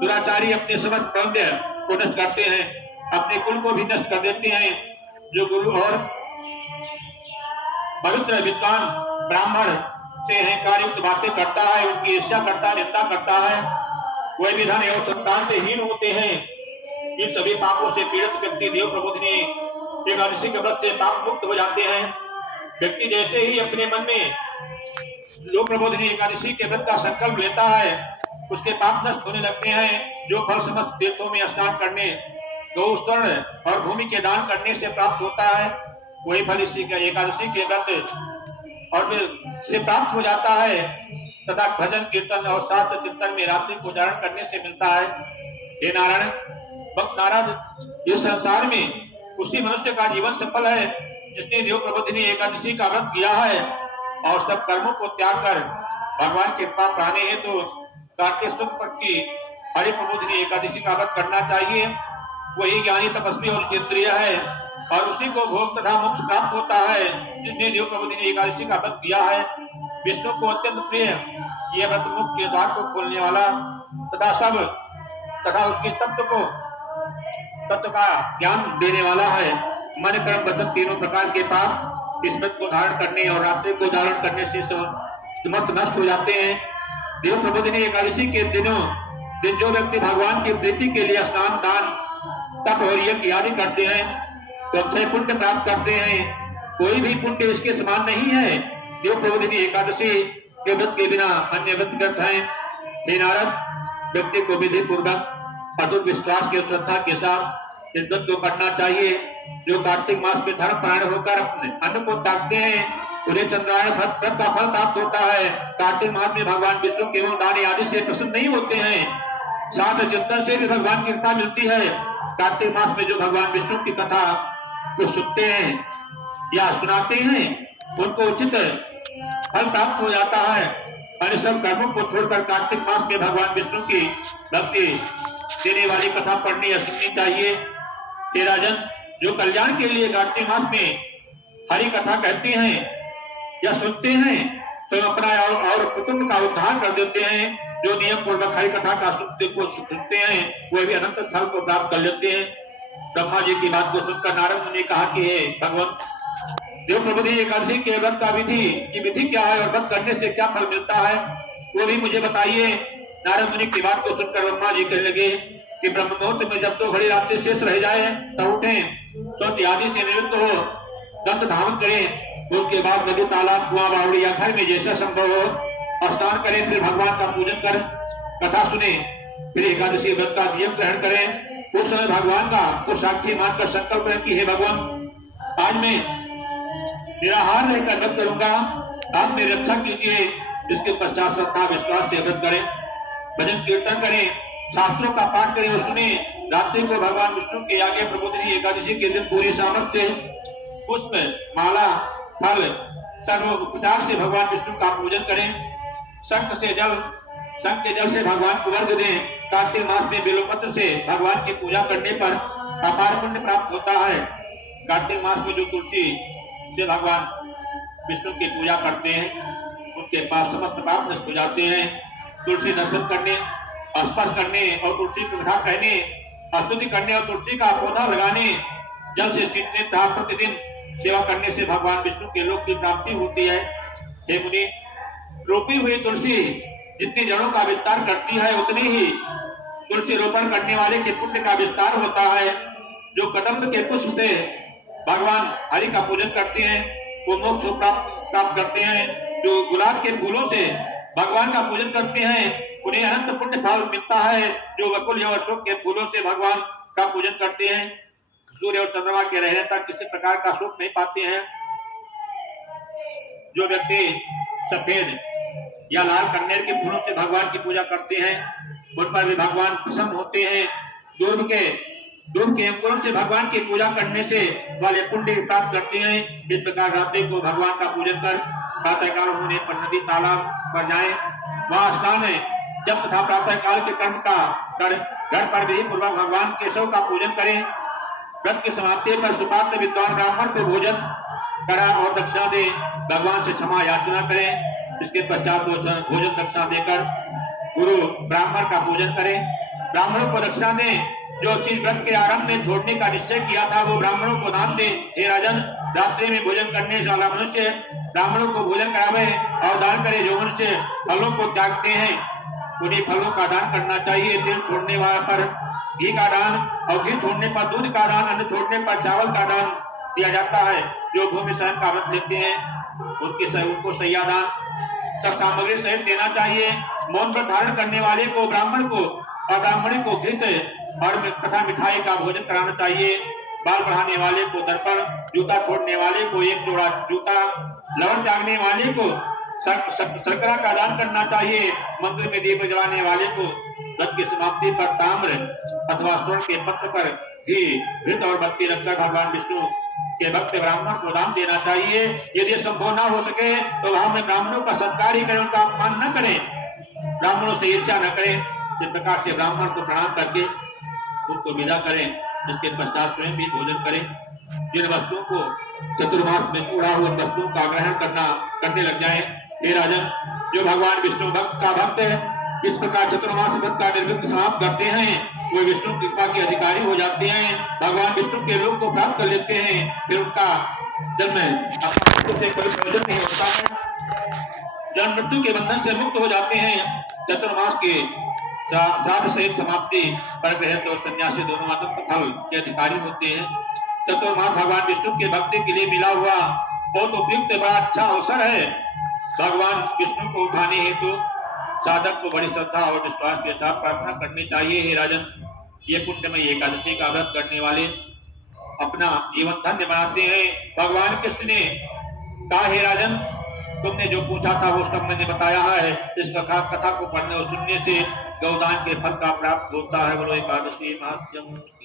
दुराचारी अपने समस्त प्रबंध को नष्ट करते हैं, अपने कुल को भी नष्ट कर देते हैं। जो गुरु और पवित्र विद्वान ब्राह्मण से अहंकार युक्त बातें करता है, उनकी ईर्ष्या करता है, निंदा करता है, वह भी धन एवं संतान से हीन होते हैं। इन सभी पापों से पीड़ित व्यक्ति देव प्रबोधिनी एकादशी के व्रत से पाप मुक्त हो जाते हैं। व्यक्ति जैसे ही अपने मन में देव प्रबोधिनी एकादशी के व्रत का संकल्प लेता है, उसके पाप नष्ट होने लगते हैं। जो फल समस्त तीर्थों में स्नान करने, गौ स्वर्ण और भूमि के दान करने से प्राप्त होता है, वही फल इसी का एकादशी के व्रत और से प्राप्त हो जाता है तथा भजन कीर्तन और शास्त्र चिंतन में रात्रि को जागरण करने से मिलता है। हे नारायण, भक्त नारद, इस संसार में उसी मनुष्य का जीवन सफल है जिसने देव प्रबोधिनी एकादशी का व्रत किया है और सब कर्मों को त्याग कर भगवान के कृपा पाने हेतु कार्तिक शुक्ल पक्ष की हरि प्रबोधिनी एकादशी का व्रत करना चाहिए। वही ज्ञानी तपस्वी और जितेंद्रिय है और उसी को भोग तथा मोक्ष प्राप्त होता है जिसने देव प्रबोधिनी एकादशी का व्रत किया है। विष्णु को अत्यंत प्रिय यह व्रत मुक्त के द्वार को खोलने वाला तथा उसके तत्व का ज्ञान देने वाला है। मन कर्म वचन तीनों प्रकार के पाप इस व्रत को धारण करने और रात्रि को धारण करने से समस्त नष्ट हो जाते हैं। देव प्रबोधिनी एकादशी के दिन जो व्यक्ति भगवान की प्रीति के लिए स्नान, दान, तप और यज्ञ आदि करते हैं तो अक्षय पुण्य प्राप्त करते हैं। कोई भी पुण्य इसके समान नहीं है। देव प्रबोधिनी एकादशी के व्रत के बिना अन्य व्रत व्यर्थ हैं। हे नारद, व्यक्ति को विधि पूर्वक अटूट विश्वास के श्रद्धा के साथ इस व्रत को करना चाहिए। जो कार्तिक मास में धर्म प्राण होकर अपने अन्न को त्यागते हैं उन्हें चंद्रायण व्रत का फल प्राप्त होता है। कार्तिक मास में भगवान विष्णु केवल दान आदि से प्रसन्न नहीं होते हैं, साथ चिंतन से भी भगवान की कृपा मिलती है। कार्तिक मास में जो भगवान विष्णु की कथा को सुनते हैं या सुनाते हैं उनको उचित फल प्राप्त हो जाता है। अन्य सब कर्मों को छोड़कर कार्तिक मास में भगवान विष्णु की भक्ति देने वाली कथा पढ़नी या सुननी चाहिए। हे राजन, जो कल्याण के लिए कार्तिक मास में हरि कथा कहते हैं या सुनते हैं तो अपना और कुटुंब का उद्धार कर देते हैं। जो नियम पूर्वक हरि कथा का सुनते हैं वे भी अनंत फल को प्राप्त कर लेते हैं। ब्रह्मा जी की बात को सुनकर नारद ने कहा कि हे भगवान, देव प्रबोधिनी एकादशी के व्रत का विधि क्या है और व्रत करने से क्या फल मिलता है वो भी मुझे बताइए। नारद मुनि की बात को सुनकर ब्रह्मा जी कहने लगे कि ब्रह्म मुहूर्त में जब 2 घड़ी रात्रि शेष रह जाए तब उठे, स्वत आदि से निवृत्त हो, दंत धारण करें, उसके बाद नदी, तालाब, कुआं, बावड़ी या घर में जैसा संभव हो स्नान करें, फिर भगवान का पूजन कर कथा सुने, फिर एकादशी व्रत का नियम ग्रहण करें। उस समय भगवान का को साक्षी मानकर संकल्प करें कि हे भगवान, आज मैं निराहार रहकर व्रत करूंगा, आप मेरी रक्षा कीजिए। इसके पश्चात श्रद्धा विश्वास से व्रत करें, भजन कीर्तन करें, शास्त्रों का पाठ करें और सुने। रात्रि को भगवान विष्णु के आगे प्रबोधिनी एकादशी के दिन पूरी सामर्थ्य से पुष्प, माला, फल, सर्व उपचार से भगवान विष्णु का पूजन करें। शंख के जल से भगवान को अर्घ्य दें। कार्तिक मास में बेलपत्र से भगवान की पूजा करने पर अपार पुण्य प्राप्त होता है। कार्तिक मास में जो तुलसी से भगवान विष्णु की पूजा करते हैं उनके पास समस्त पाप नष्ट हो जाते हैं। तुलसी दर्शन करने, स्पर्श करने और तुलसी की कथा कहने, स्तुति करने और तुलसी का पौधा लगाने, जल से सींचने तथा प्रतिदिन सेवा करने से भगवान विष्णु के लोक की प्राप्ति होती है। हे मुनि, रोपी हुई तुलसी जितनी जड़ों का विस्तार करती है उतनी ही तुलसी रोपण करने वाले के पुण्य का विस्तार होता है। जो कदम्ब के पुष्प से भगवान हरि का पूजन करते हैं वो मोक्ष प्राप्त करते हैं। जो गुलाब के फूलों से भगवान का पूजन करते हैं उन्हें अनंत पुण्य फल मिलता है। जो बकुल और अशोक के फूलों से भगवान का पूजन करते हैं सूर्य और चंद्रमा के रहने तक किसी प्रकार का सुख नहीं पाते हैं। जो व्यक्ति सफेद या लाल कन्नेर के फूलों से भगवान की पूजा करते हैं उन पर भी भगवान प्रसन्न होते हैं। दूर्व के अंकुरों से भगवान की पूजा करने से वाले पुण्य प्राप्त करते हैं। इस प्रकार रात्रि को भगवान का पूजन कर प्रातःकाल होने पर नदी, तालाब पर जाएं, वहाँ स्नान है जब तथा प्रातःकाल के कर्म का कर घर पर विधि पूर्वक भगवान केशव का पूजन करें। व्रत की समाप्ति पर सुपात्र विद्वान ब्राह्मण को भोजन करा और दक्षिणा दे भगवान से क्षमा याचना करें। इसके पश्चात भोजन दक्षिणा देकर गुरु ब्राह्मण का पूजन करें। ब्राह्मणों को दक्षिणा दें। जो चीज व्रत के आरंभ में छोड़ने का निश्चय किया था वो ब्राह्मणों को दान दे। हे राजन, रात्रि में भोजन करने वाला मनुष्य ब्राह्मणों को भोजन करावे और दान करे। जो मनुष्य फलों को त्यागते हैं उन्हें फलों का दान करना चाहिए। तेल छोड़ने वाला पर घी का दान और घी छोड़ने पर दूध का दान, अन्न छोड़ने पर चावल का दान दिया जाता है। जो भूमि सहन का व्रत लेते हैं उनको सैया दान सब सामग्री सहित देना चाहिए। मौन व्रत धारण करने वाले को ब्राह्मण को और ब्राह्मणी को घृत और तथा मिठाई का भोजन कराना चाहिए। बाल बढ़ाने वाले को दर्पण, जूता छोड़ने वाले को एक जोड़ा जूता, लवण त्यागने वाले को शर्करा का दान करना चाहिए। मंदिर में दीप जलाने वाले को व्रत की समाप्ति पर ताम्र अथवा स्वर्ण के पत्र पर घी, घृत और बत्ती रखकर भगवान विष्णु के भक्त ब्राह्मण को दान देना चाहिए। यदि संभव न हो सके तो वहां में ब्राह्मणों का सत्कार ही करें, उनका अपमान न करें, ब्राह्मणों से ईर्ष्या न करें। इस प्रकार से ब्राह्मण को प्रणाम करके उनको विदा करें। इसके पश्चात स्वयं भी भोजन करें। जिन वस्तुओं को चतुर्मास में चूड़ा हुआ वस्तुओं का ग्रहण करने लग जाए। हे राजन, जो भगवान विष्णु भक्त का भक्त है, इस प्रकार चतुर्मास व्रत का निर्विघ्न समाप्त करते हैं, वो विष्णु कृपा के अधिकारी हो जाते हैं, भगवान विष्णु के रूप को प्राप्त कर लेते हैं। फिर उनका जन्म से कोई प्रयोजन नहीं होता है, जन्म मृत्यु के बंधन से मुक्त हो जाते हैं। चतुर्मास के श्राद्ध सहित समाप्ति पर गृहस्थ और सन्यासी दोनों आत्म फल के अधिकारी होते हैं। चतुर्मास भगवान विष्णु के भक्ति के लिए मिला हुआ बहुत उपयुक्त बड़ा अच्छा अवसर है। भगवान विष्णु को उठाने हेतु साधक को बड़ी श्रद्धा और विश्वास के साथ प्रार्थना करनी चाहिए। हे राजन, ये पुण्यमय एकादशी का व्रत करने वाले अपना जीवन धन्य बनाते हैं। भगवान कृष्ण ने कहा, हे राजन, तुमने जो पूछा था वो सब मैंने बताया है। इस कथा को पढ़ने और सुनने से गौदान के फल का प्राप्त होता है। बोलो एकादशी महात्म्य।